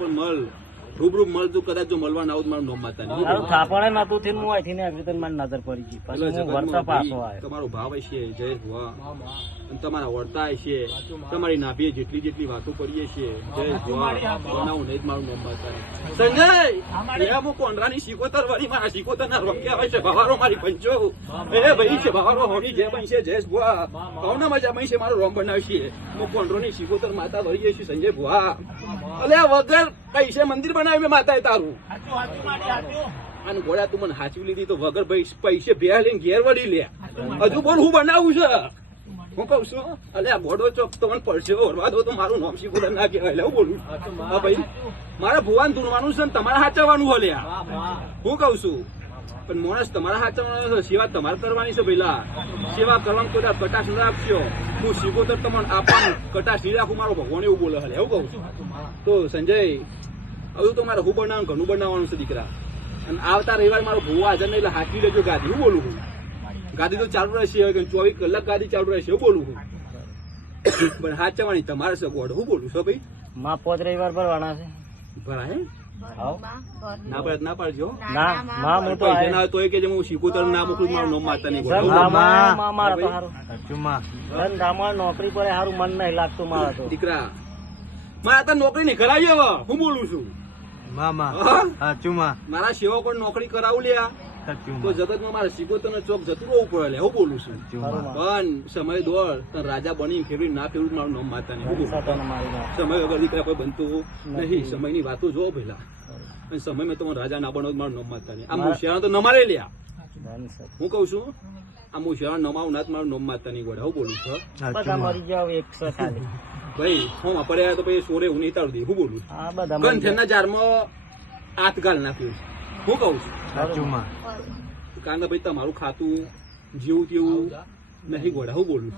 પણ મળ રૂબરૂ મળતું કદાચ જો મળવા ના આવું મારું નોમ માતા થાપણે નતું થઈને હું અહીંથી ને મારી નજર પડી ગઈ પછી હું વળતા પાછો આવ્યો. તમારો ભાવ હશે જય ભુવા અને તમારા વર્તા હશે તમારી નાભીએ જેટલી વાતો કરીએ છીએ જય ભુવા બનાવું નહીં મારું નોમ માતા સંજય હું કોંડરાની શીકોતર વાળી મારા શીકોતર ના રોમ કહેવાય છે ભવારો મારી પંચો એ ભાઈ છે ભવારો હોની જે બનશે જય ભુવા ભાવના મજા બનશે મારો રોમ બનાવશે હું કોંડરોની શીકોતર માતા વળીએ છીએ સંજય ભુવા અલે વગર પૈસે મંદિર બનાવી મેં માતા તારું અને ગોળા તું મને હાચવી લીધી તો વગર પૈસે ભેળ લઈને ઘેર વળી લે હજુ બોલ હું બનાવું છે હું કઉ છું અલે આ ગોડો ચોક તો મને પડશે ઓરવા દો તો મારું નામ શીખું ના કહેવાય એટલે હું બોલું હા ભાઈ મારા ભુવાન ધૂણવાનું છે ને તમારે હાચવવાનું હોય હું કઉ છું પણ માણસ તમારા હાચવવાનો સેવા તમારે કરવાની છે પેલા સેવા કરવાનું કોઈ કટાશ ના આપશો હું શીખોતર તમને આપવાનું કટાશ નહીં રાખું મારો ભગવાન એવું બોલે હાલે એવું કઉ છું તો સંજય હવે તો મારે હું બનાવવાનું ઘણું બનાવવાનું છે દીકરા અને આવતા રવિવાર મારો ભૂવા હાજર નહીં એટલે હાચવી લેજો ગાદી હું બોલું છું ગાદી તો ચાલુ રહેશે 24 કલાક ગાદી ચાલુ રહેશે હું બોલું છું પણ હાચવવાની તમારે છે ગોડ હું બોલું છું ભાઈ માં 5 રવિવાર ભરવાના છે ભરાય ના પાડજો ના માં હું તો પૈસા ના તો કે હું શીખોતર ના મોકલું મારું નામ માતા નહીં ધંધામાં નોકરી પર સારું મન નહીં લાગતું મારા તો દીકરા મારા તો નોકરી નહીં કરાવી હવે હું બોલું છું મારા સેવા પણ નોકરી કરાવું લ્યા તો જગતમાં મારા શીખોતર ચોક જતું રહેવું પડે હું બોલું છું પણ સમય દોડ રાજા બની ફેવરી ના ફેવરી મારું નામ માતા નહીં સમય વગર દીકરા કોઈ બનતું નહીં સમયની વાતો જોવો પેલા અને સમયમાં તમારે રાજા ના બનો મારું નામ માતા નહીં આ મુશિયાળા તો નમારે લ્યા હું કઉ છું આ મુશિયાળા નમાવું ના મારું નામ માતા નહીં ગોળા હું બોલું છું મરી જાવ 100 ખાલી ભાઈ હું પડ્યા તો પછી સોરે હું નહીં તારું દે હું બોલું ગંઠેના જારમાં આતગાલ નાખ્યું હું કઉ છું કારણ કે ભાઈ તમારું ખાતું જેવું તેવું નહીં ગોળા હું બોલું